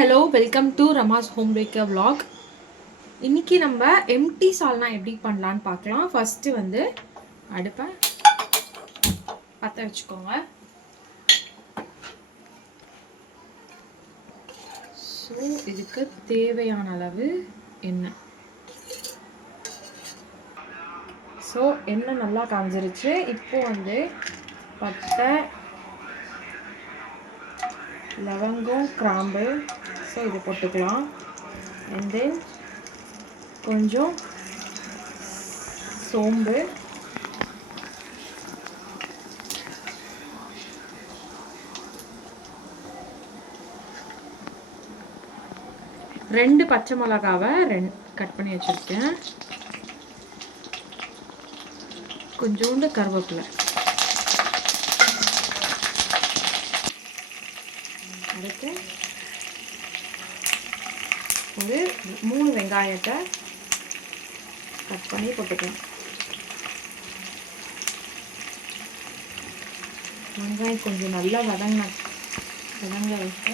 Hello, welcome to Rama's home baker vlog. இன்னைக்கு நம்ம empty சால்னா எப்படி பண்ணலான்னு பார்க்கலாம். ஃபர்ஸ்ட்டு வந்து அடுப்பை பற்ற வச்சுக்கோங்க. ஸோ இதுக்கு தேவையான அளவு எண்ணெய். ஸோ எண்ணெய் நல்லா காஞ்சிருச்சு. இப்போ வந்து பட்டை, லவங்கம், கிராம்பு, ஸோ இது போட்டுக்கலாம். அண்ட் தென் கொஞ்சம் சோம்பு, ரெண்டு பச்சை மிளகாவை கட் பண்ணி வச்சுருக்கேன், கொஞ்சோண்டு கருவேப்பிலை, அடுத்து ஒரு 3 வெங்காயத்தை கட் பண்ணி போட்டுக்கலாம். வெங்காயம் கொஞ்சம் நல்லா வதங்க வச்சு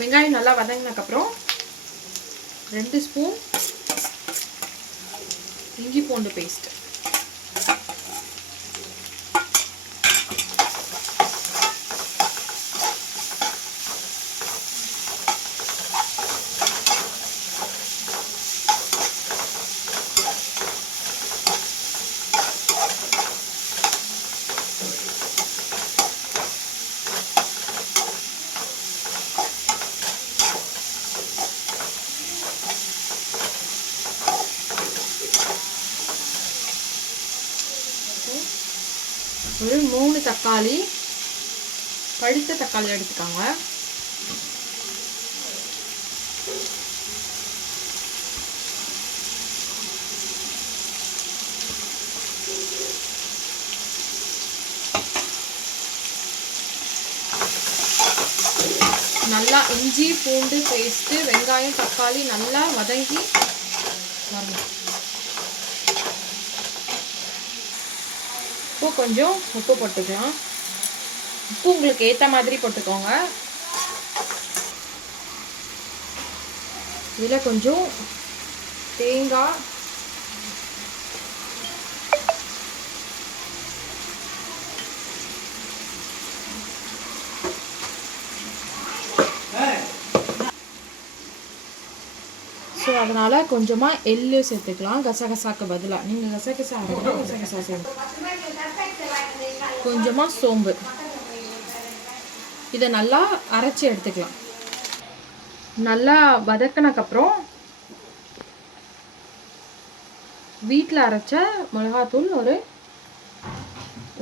வெங்காயம் நல்லா வதங்கினதுக்கப்புறம் 2 ஸ்பூன் இஞ்சி பூண்டு பேஸ்ட், ஒரு 3 தக்காளி, பழுத்த தக்காளி எடுத்துக்காங்க. நல்லா இஞ்சி பூண்டு பேஸ்ட்டு, வெங்காயம், தக்காளி நல்லா வதங்கி வரணும். இப்போ கொஞ்சம் உப்பு போட்டுக்கலாம். உப்பு உங்களுக்கு ஏற்ற மாதிரி போட்டுக்கோங்க. இதில் கொஞ்சம் தேங்காய், ஸோ அதனால் கொஞ்சமாக எள்ளு சேர்த்துக்கலாம். கசகசாக்கு பதிலாக நீங்கள் கசகசா அரைக்கணும், கசகசா சேர்த்து கொஞ்சமாக சோம்பு, இதை நல்லா அரைச்சி எடுத்துக்கலாம். நல்லா வதக்கினக்கப்புறம் வீட்டில் அரைச்ச மிளகாத்தூள் ஒரு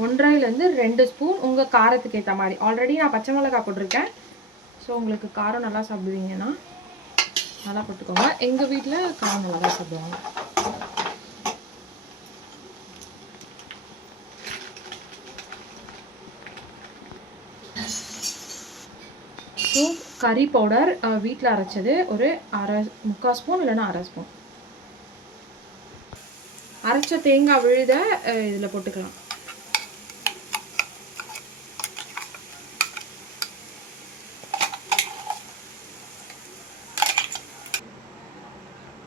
1.5லேருந்து 2 ஸ்பூன் உங்கள் காரத்துக்கு ஏற்ற மாதிரி. ஆல்ரெடி நான் பச்சை மிளகா போட்டிருக்கேன். ஸோ உங்களுக்கு காரம் நல்லா சாப்பிடுவீங்கன்னா நல்லா போட்டுக்கோங்க. எங்கள் வீட்டில் காரம் நல்லா தான் சாப்பிடுவாங்க. ஸோ கறி பவுடர் வீட்டில் அரைச்சது ஒரு 3/4 ஸ்பூன் இல்லைன்னா 1/2 ஸ்பூன். அரைச்ச தேங்காய் விழுத இதில் போட்டுக்கலாம்.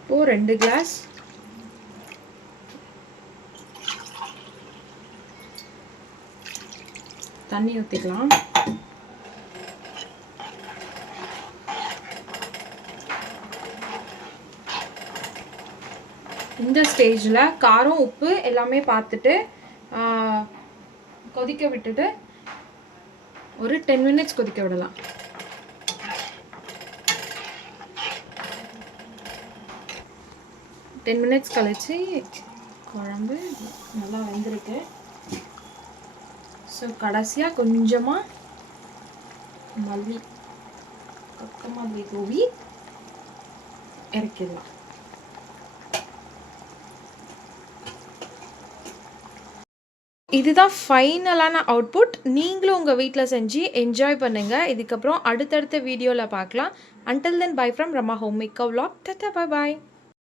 இப்போ 2 கிளாஸ் தண்ணி ஊற்றிக்கலாம். இந்த ஸ்டேஜில் காரம் உப்பு எல்லாமே பார்த்துட்டு கொதிக்க விட்டுட்டு ஒரு 10 மினிட்ஸ் கொதிக்க விடலாம். டென் மினிட்ஸ் கழிச்சு குழம்பு நல்லா வெந்திருக்கு. ஸோ கடைசியாக கொஞ்சமாக கொத்தமல்லி தூவி இறக்கிடலாம். இதுதான் ஃபைனலான அவுட்புட். நீங்களும் உங்கள் வீட்டில் செஞ்சு என்ஜாய் பண்ணுங்கள். இதுக்கப்புறம் அடுத்தடுத்த வீடியோவில் பார்க்கலாம். Until then, bye from Rama Homemaker Vlog. Tata, bye bye.